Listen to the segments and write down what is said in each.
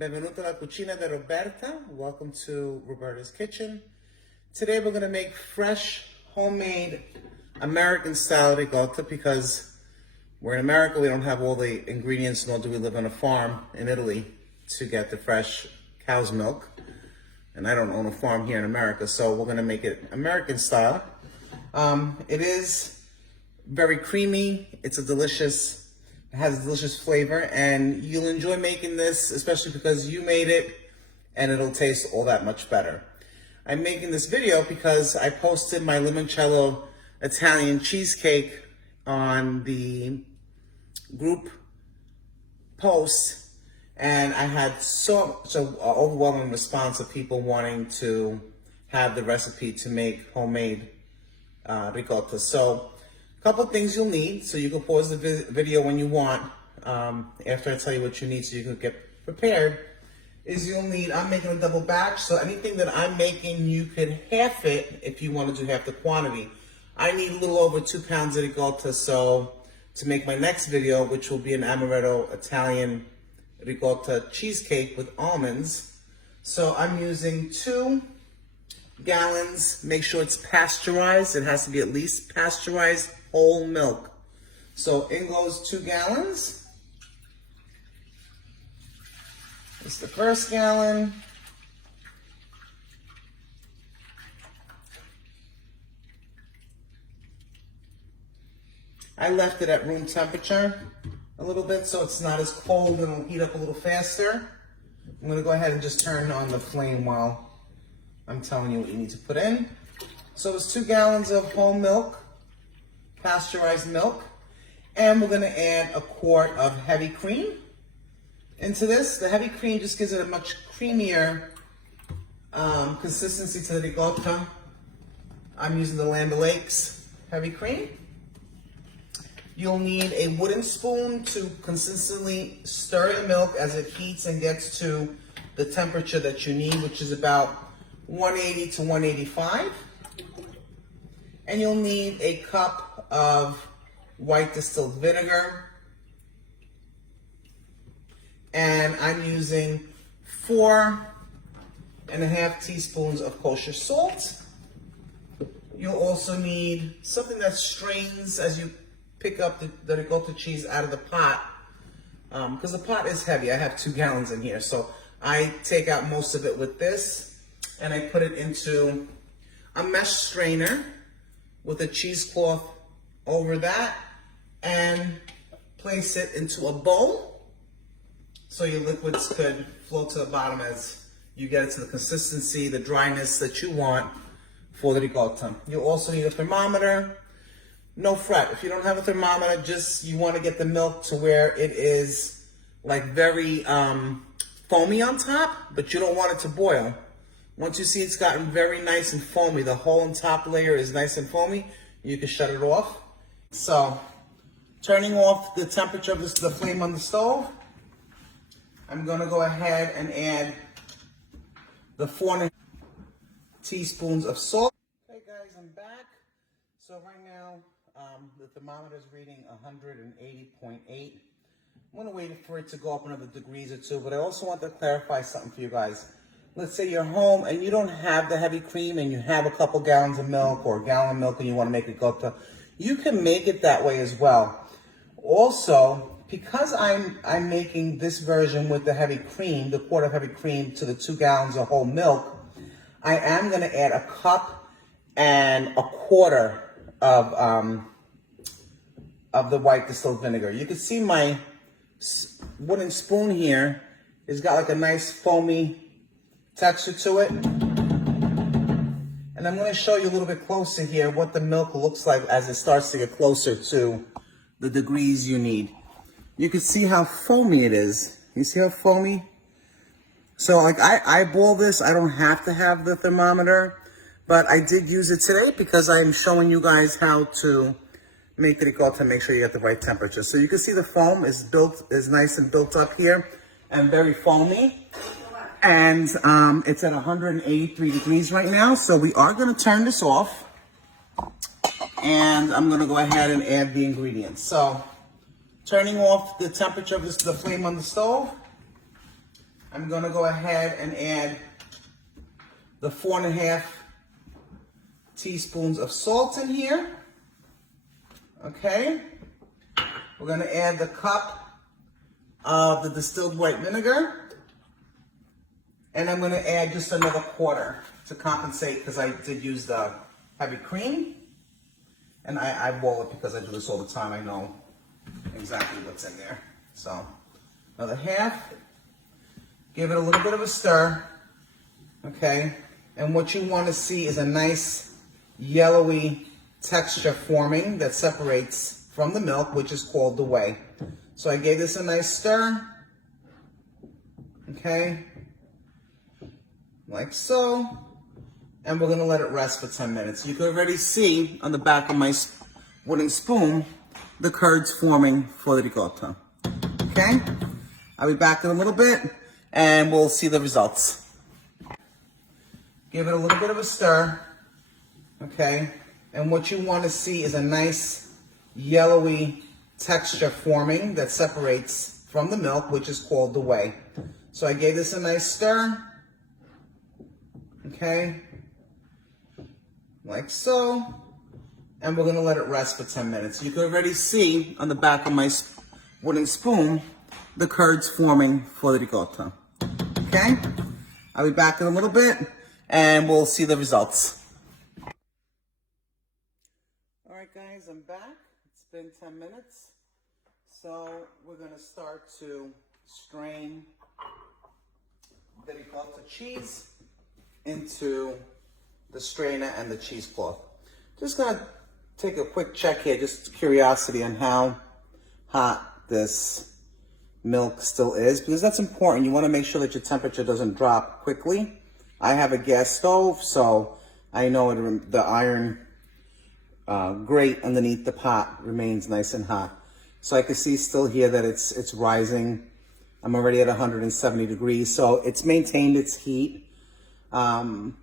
Benvenuto alla Cucina di Roberta. Welcome to Roberta's Kitchen. Today we're going to make fresh, homemade, American-style ricotta because we're in America. We don't have all the ingredients, nor do we live on a farm in Italy to get the fresh cow's milk. And I don't own a farm here in America, so we're going to make it American-style. It is very creamy. It has a delicious flavor, and you'll enjoy making this, especially because you made it, and it'll taste all that much better. I'm making this video because I posted my limoncello Italian cheesecake on the group post, and I had such an overwhelming response of people wanting to have the recipe to make homemade ricotta. So a couple of things you'll need, so you can pause the video when you want, after I tell you what you need so you can get prepared, is you'll need, I'm making a double batch, so anything that I'm making, you could half it if you want to do half the quantity. I need a little over 2 pounds of ricotta, so to make my next video, which will be an amaretto Italian ricotta cheesecake with almonds, so I'm using 2 gallons. Make sure it's pasteurized. It has to be at least pasteurized whole milk. So in goes 2 gallons. This is the first gallon. I left it at room temperature a little bit so it's not as cold and it'll heat up a little faster. I'm going to go ahead and just turn on the flame while I'm telling you what you need to put in. So it's 2 gallons of whole milk, pasteurized milk, and we're going to add a quart of heavy cream into this. The heavy cream just gives it a much creamier consistency to the ricotta. I'm using the Land O'Lakes heavy cream. You'll need a wooden spoon to consistently stir the milk as it heats and gets to the temperature that you need, which is about 180 to 185. And you'll need a cup of white distilled vinegar. And I'm using 4.5 teaspoons of kosher salt. You'll also need something that strains as you pick up the ricotta cheese out of the pot, because the pot is heavy. I have 2 gallons in here, so I take out most of it with this, and I put it into a mesh strainer with a cheesecloth over that, and place it into a bowl so your liquids could flow to the bottom as you get it to the consistency, the dryness that you want for the ricotta. You'll also need a thermometer. No fret, if you don't have a thermometer, just you want to get the milk to where it is like very foamy on top, but you don't want it to boil. Once you see it's gotten very nice and foamy, the whole and top layer is nice and foamy, you can shut it off. So, turning off the temperature of the flame on the stove, I'm going to go ahead and add the 4.5 teaspoons of salt. Okay guys, I'm back. So right now, the thermometer is reading 180.8. I'm going to wait for it to go up another degrees or 2, but I also want to clarify something for you guys. Let's say you're home and you don't have the heavy cream and you have a couple gallons of milk or a gallon of milk and you want to make ricotta. You can make it that way as well. Also, because I'm making this version with the heavy cream, the quart of heavy cream to the 2 gallons of whole milk, I am going to add a cup and a quarter of the white distilled vinegar. You can see my wooden spoon here has got like a nice foamy texture to it. And I'm going to show you a little bit closer here what the milk looks like as it starts to get closer to the degrees you need. You can see how foamy it is. You see how foamy? So like I eyeball this. I don't have to have the thermometer, but I did use it today because I'm showing you guys how to make the ricotta and make sure you get the right temperature. So you can see the foam is nice and built up here and very foamy. And it's at 183 degrees right now. So we are going to turn this off. And I'm going to go ahead and add the ingredients. So turning off the temperature of the flame on the stove. I'm gonna go ahead and add the 4.5 teaspoons of salt in here. Okay. We're gonna add the cup of the distilled white vinegar. And I'm gonna add just another 1/4 to compensate because I did use the heavy cream. And I eyeball it because I do this all the time. I know exactly what's in there. So another 1/2. Give it a little bit of a stir. Okay. And what you want to see is a nice yellowy texture forming that separates from the milk, which is called the whey. So I gave this a nice stir. Okay. Like so. And we're going to let it rest for 10 minutes. You can already see on the back of my wooden spoon the curds forming for the ricotta. Okay? I'll be back in a little bit and we'll see the results. Give it a little bit of a stir. Okay? And what you want to see is a nice yellowy texture forming that separates from the milk, which is called the whey. So I gave this a nice stir. Okay? Like so. And we're going to let it rest for 10 minutes. You can already see on the back of my wooden spoon the curds forming for the ricotta. Okay? I'll be back in a little bit and we'll see the results. All right, guys, I'm back. It's been 10 minutes. So we're going to start to strain the ricotta cheese into the strainer and the cheesecloth. Just going to take a quick check here, just curiosity on how hot this milk still is, because that's important. You want to make sure that your temperature doesn't drop quickly. I have a gas stove, so I know the iron grate underneath the pot remains nice and hot. So I can see still here that it's rising. I'm already at 170 degrees, so it's maintained its heat to,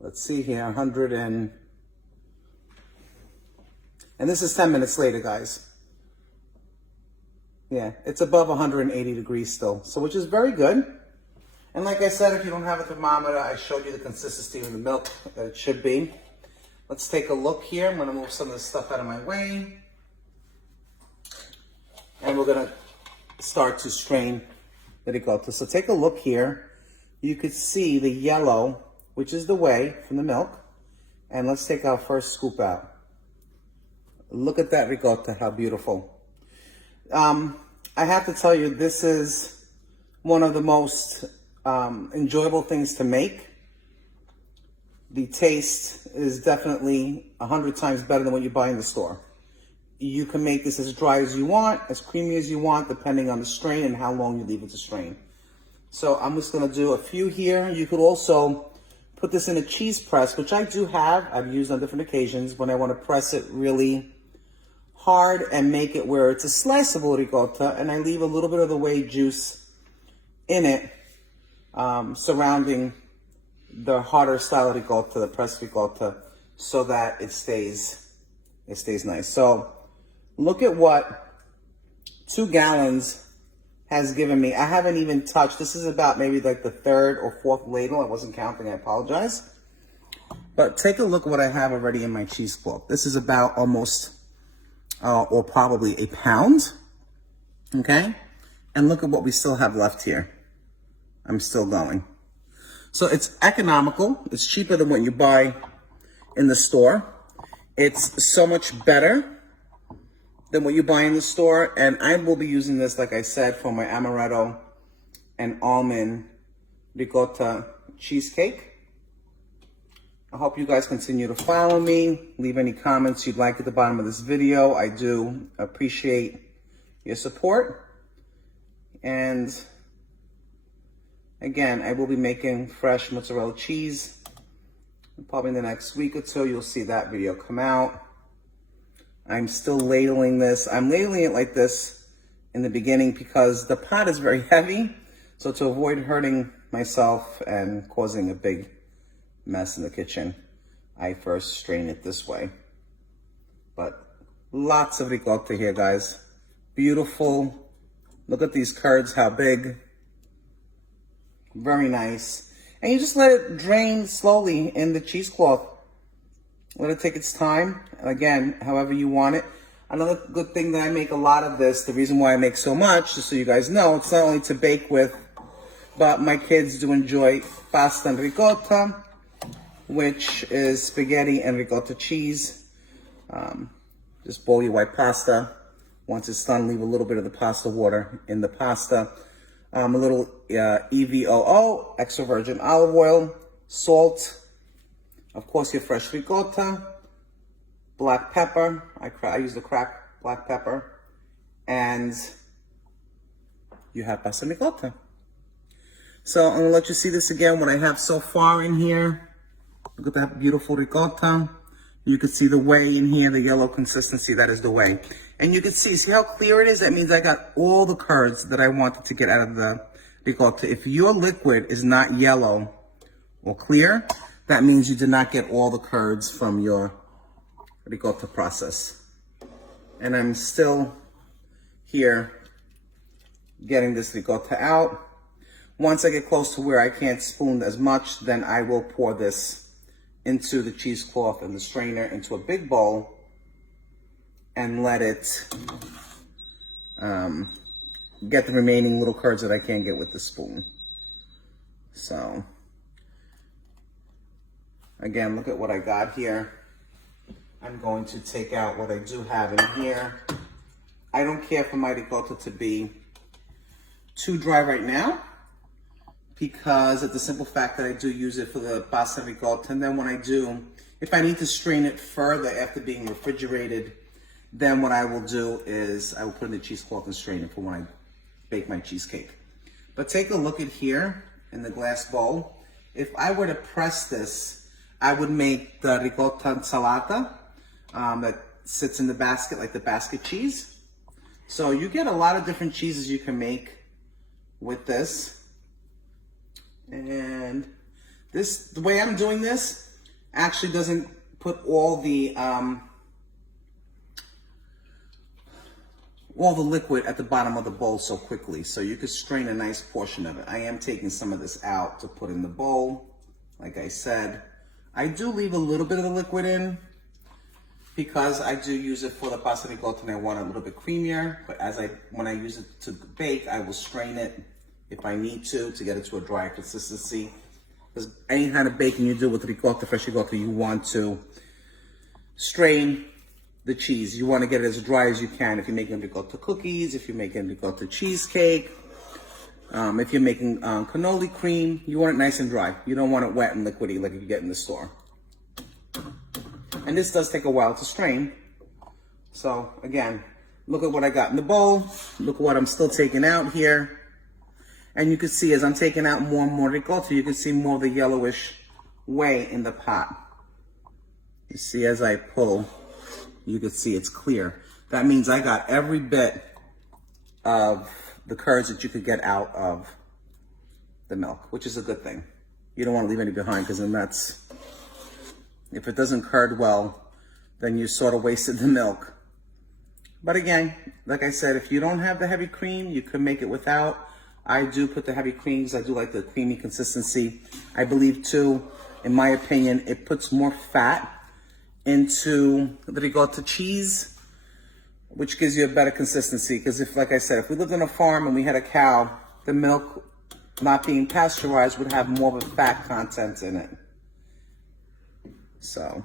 let's see here, 100 and this is 10 minutes later, guys. Yeah, it's above 180 degrees still, so which is very good. And like I said, if you don't have a thermometer, I showed you the consistency of the milk that it should be. Let's take a look here. I'm gonna move some of this stuff out of my way. And we're gonna start to strain the ricotta. So take a look here. You could see the yellow, which is the whey from the milk. And let's take our first scoop out. Look at that ricotta, how beautiful. I have to tell you, this is one of the most enjoyable things to make. The taste is definitely 100 times better than what you buy in the store. You can make this as dry as you want, as creamy as you want, depending on the strain and how long you leave it to strain. So I'm just gonna do a few here. You could also put this in a cheese press, which I do have. I've used on different occasions when I wanna press it really hard and make it where it's a sliceable ricotta, and I leave a little bit of the whey juice in it, surrounding the harder style ricotta, the pressed ricotta, so that it stays nice. So look at what 2 gallons has given me. I haven't even touched. This is about maybe like the 3rd or 4th ladle. I wasn't counting, I apologize. But take a look at what I have already in my cheesecloth. This is about almost, or probably a pound, okay? And look at what we still have left here. I'm still going. So it's economical. It's cheaper than what you buy in the store. It's so much better than what you buy in the store. And I will be using this, like I said, for my amaretto and almond ricotta cheesecake. I hope you guys continue to follow me. Leave any comments you'd like at the bottom of this video. I do appreciate your support. And again, I will be making fresh mozzarella cheese. Probably in the next week or two, you'll see that video come out. I'm still ladling this. I'm ladling it like this in the beginning because the pot is very heavy. So to avoid hurting myself and causing a big mess in the kitchen, I first strain it this way. But lots of ricotta here, guys. Beautiful, Look at these curds, how big. Very nice. And you just let it drain slowly in the cheesecloth. Let it take its time. Again, however you want it. Another good thing that I make a lot of this, the reason why I make so much, just so you guys know, it's not only to bake with, but my kids do enjoy pasta and ricotta, which is spaghetti and ricotta cheese. Just boil your white pasta. Once it's done, leave a little bit of the pasta water in the pasta. A little EVOO, extra virgin olive oil, salt, of course your fresh ricotta, black pepper. I use the cracked black pepper, and you have pasta and ricotta. So I'm gonna let you see this again, what I have so far in here. Look at that beautiful ricotta. You can see the whey in here, the yellow consistency, that is the whey. And you can see how clear it is? That means I got all the curds that I wanted to get out of the ricotta. If your liquid is not yellow or clear, that means you did not get all the curds from your ricotta process. And I'm still here getting this ricotta out. Once I get close to where I can't spoon as much, then I will pour this into the cheesecloth and the strainer into a big bowl and let it get the remaining little curds that I can't get with the spoon. So again, look at what I got here. I'm going to take out what I do have in here. I don't care for my ricotta to be too dry right now, because of the simple fact that I do use it for the pasta ricotta. And then when I do, if I need to strain it further after being refrigerated, then what I will do is I will put in the cheesecloth and strain it for when I bake my cheesecake. But take a look at here in the glass bowl. If I were to press this, I would make the ricotta insalata that sits in the basket, like the basket cheese. So you get a lot of different cheeses you can make with this. And this, the way I'm doing this, actually doesn't put all the liquid at the bottom of the bowl so quickly. So you could strain a nice portion of it. I am taking some of this out to put in the bowl. Like I said, I do leave a little bit of the liquid in because I do use it for the pasta ricotta and I want it a little bit creamier. But when I use it to bake, I will strain it if I need to get it to a drier consistency. Because any kind of baking you do with ricotta, fresh ricotta, you want to strain the cheese. You want to get it as dry as you can. If you're making ricotta cookies, if you're making ricotta cheesecake, if you're making cannoli cream, you want it nice and dry. You don't want it wet and liquidy like you get in the store. And this does take a while to strain. So again, look at what I got in the bowl. Look at what I'm still taking out here. And you can see as I'm taking out more and more ricotta, you can see more of the yellowish whey in the pot. You see as I pull, you can see it's clear. That means I got every bit of the curds that you could get out of the milk, which is a good thing. You don't want to leave any behind, because then if it doesn't curd well, then you sort of wasted the milk. But again, like I said, if you don't have the heavy cream, you could make it without. I do put the heavy creams. I do like the creamy consistency. I believe too, in my opinion, it puts more fat into the ricotta cheese, which gives you a better consistency. Because if, like I said, if we lived on a farm and we had a cow, the milk not being pasteurized would have more of a fat content in it. So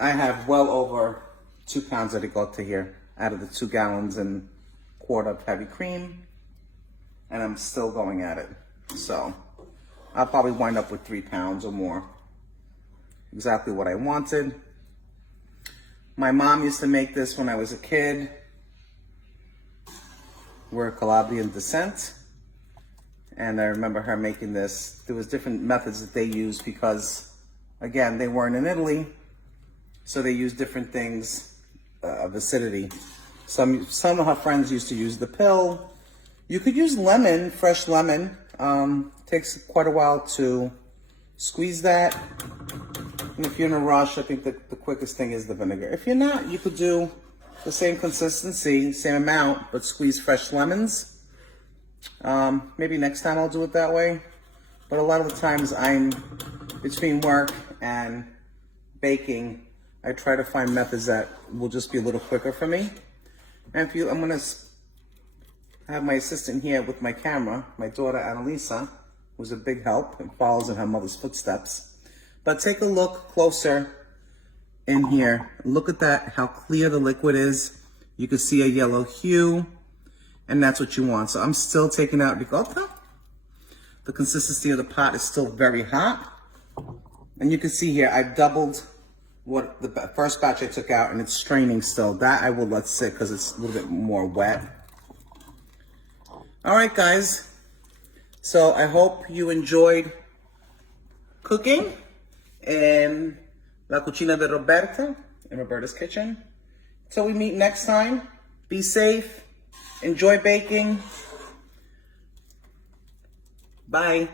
I have well over 2 pounds of ricotta here out of the 2 gallons and quart of heavy cream. And I'm still going at it. So I'll probably wind up with 3 pounds or more. Exactly what I wanted. My mom used to make this when I was a kid. We're Calabrian descent. And I remember her making this. There was different methods that they used because, again, they weren't in Italy. So they used different things of acidity. Some of her friends used to use the pill. You could use lemon, fresh lemon. Takes quite a while to squeeze that. And if you're in a rush, I think the quickest thing is the vinegar. If you're not, you could do the same consistency, same amount, but squeeze fresh lemons. Maybe next time I'll do it that way. But a lot of the times I'm between work and baking, I try to find methods that will just be a little quicker for me. And I'm gonna have my assistant here with my camera, my daughter Annalisa, who's a big help and follows in her mother's footsteps. But take a look closer in here. Look at that, how clear the liquid is. You can see a yellow hue, and that's what you want. So I'm still taking out ricotta. The consistency of the pot is still very hot. And you can see here, I've doubled what the first batch I took out, and it's straining still. That I will let sit because it's a little bit more wet. All right, guys. So I hope you enjoyed cooking in La Cucina di Roberta, in Roberta's kitchen. Till we meet next time, be safe, enjoy baking. Bye.